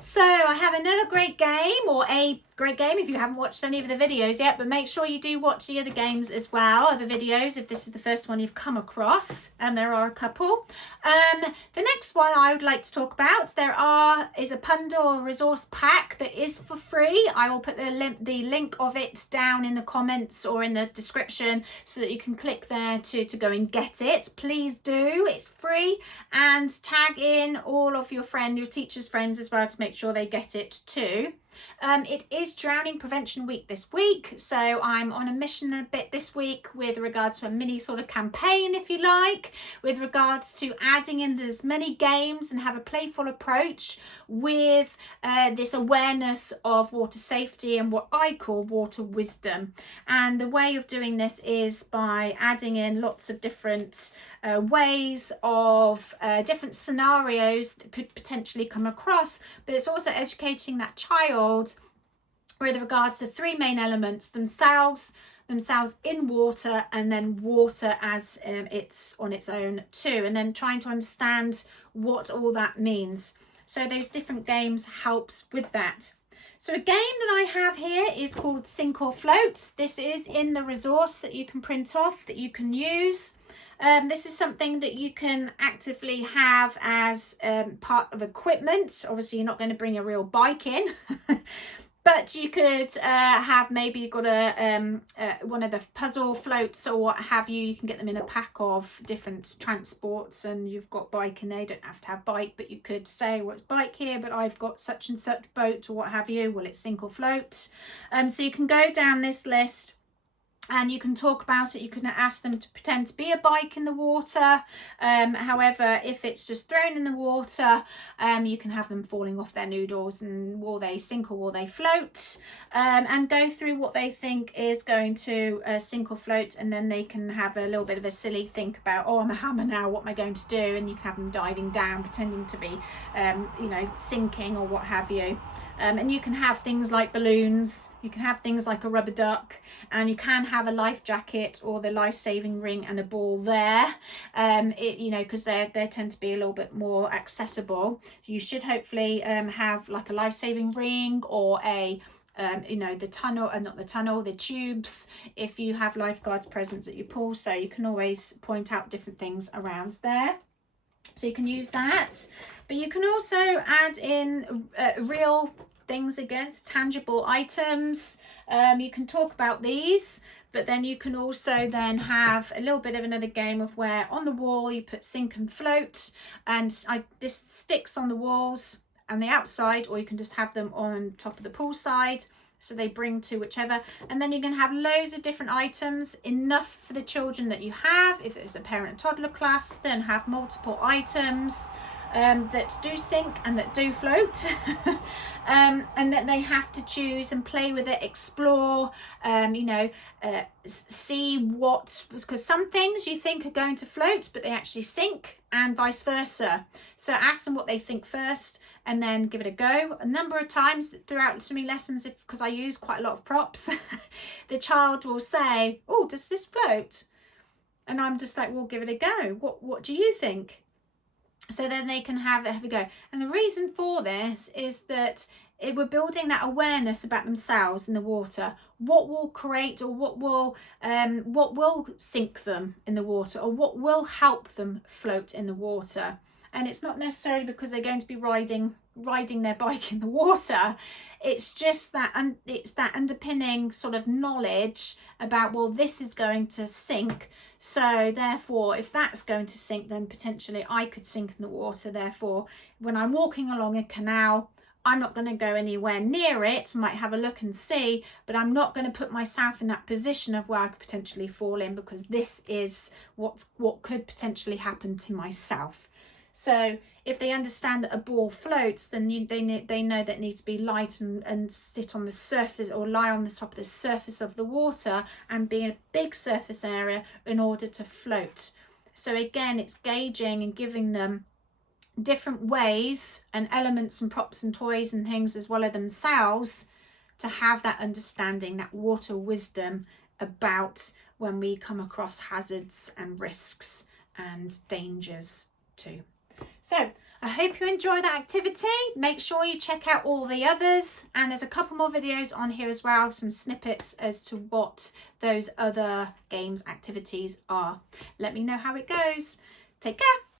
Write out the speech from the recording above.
So I have another great game, or a great game if you haven't watched any of the videos yet, but make sure you do watch the other games as well, other videos, if this is the first one you've come across, and there are a couple. The next one I would like to talk about, is a bundle or resource pack that is for free. I will put the link of it down in the comments or in the description so that you can click there to go and get it. Please do, it's free, and tag in all of your teacher's friends as well to make sure they get it too. It is Drowning Prevention Week this week, so I'm on a mission a bit this week with regards to a mini sort of campaign, if you like, with regards to adding in as many games and have a playful approach with this awareness of water safety and what I call water wisdom. And the way of doing this is by adding in lots of different ways of different scenarios that could potentially come across, but it's also educating that child with regards to three main elements: themselves in water, and then water as it's on its own too, and then trying to understand what all that means. So those different games helps with that. So a game that I have here is called Sink or Float. This is in the resource that you can print off, that you can use. This is something that you can actively have as part of equipment. Obviously, you're not going to bring a real bike in, but you could have, maybe you've got one of the puzzle floats or what have you. You can get them in a pack of different transports, and you've got bike in there. You don't have to have bike, but you could say, well, it's bike here, but I've got such and such boat or what have you. Well, it's sink or float. So you can go down this list and you can talk about it. You can ask them to pretend to be a bike in the water. However, if it's just thrown in the water, you can have them falling off their noodles, and will they sink or will they float, and go through what they think is going to sink or float, and then they can have a little bit of a silly think about, oh, I'm a hammer now, what am I going to do? And you can have them diving down, pretending to be sinking or what have you. And you can have things like balloons, you can have things like a rubber duck, and you can have a life jacket or the life-saving ring and a ball there, because they tend to be a little bit more accessible. You should hopefully have like a life-saving ring or the tubes if you have lifeguards present at your pool, so you can always point out different things around there. So you can use that, but you can also add in real things against tangible items. You can talk about these, but then you can also then have a little bit of another game of where on the wall you put sink and float, and this sticks on the walls and the outside, or you can just have them on top of the pool side, so they bring to whichever. And then you can have loads of different items, enough for the children that you have. If it's a parent toddler class, then have multiple items that do sink and that do float, and that they have to choose and play with it, explore, see what, because some things you think are going to float but they actually sink, and vice versa. So ask them what they think first, and then give it a go. A number of times throughout swimming lessons, because I use quite a lot of props, the child will say, oh, does this float? And I'm just like, well, give it a go. What do you think? So then they can have a go. And the reason for this is that we're building that awareness about themselves in the water. What will create, or what will sink them in the water, or what will help them float in the water. And it's not necessarily because they're going to be riding their bike in the water. It's just that, and it's that underpinning sort of knowledge about, well, this is going to sink, so therefore if that's going to sink, then potentially I could sink in the water. Therefore, when I'm walking along a canal, I'm not going to go anywhere near it. Might have a look and see, but I'm not going to put myself in that position of where I could potentially fall in, because this is what could potentially happen to myself. So if they understand that a ball floats, then they know that it needs to be light and sit on the surface, or lie on the top of the surface of the water and be in a big surface area in order to float. So again, it's gauging and giving them different ways and elements and props and toys and things, as well as themselves, to have that understanding, that water wisdom about when we come across hazards and risks and dangers too. So I hope you enjoy that activity. Make sure you check out all the others, and there's a couple more videos on here as well, some snippets as to what those other games activities are. Let me know how it goes. Take care.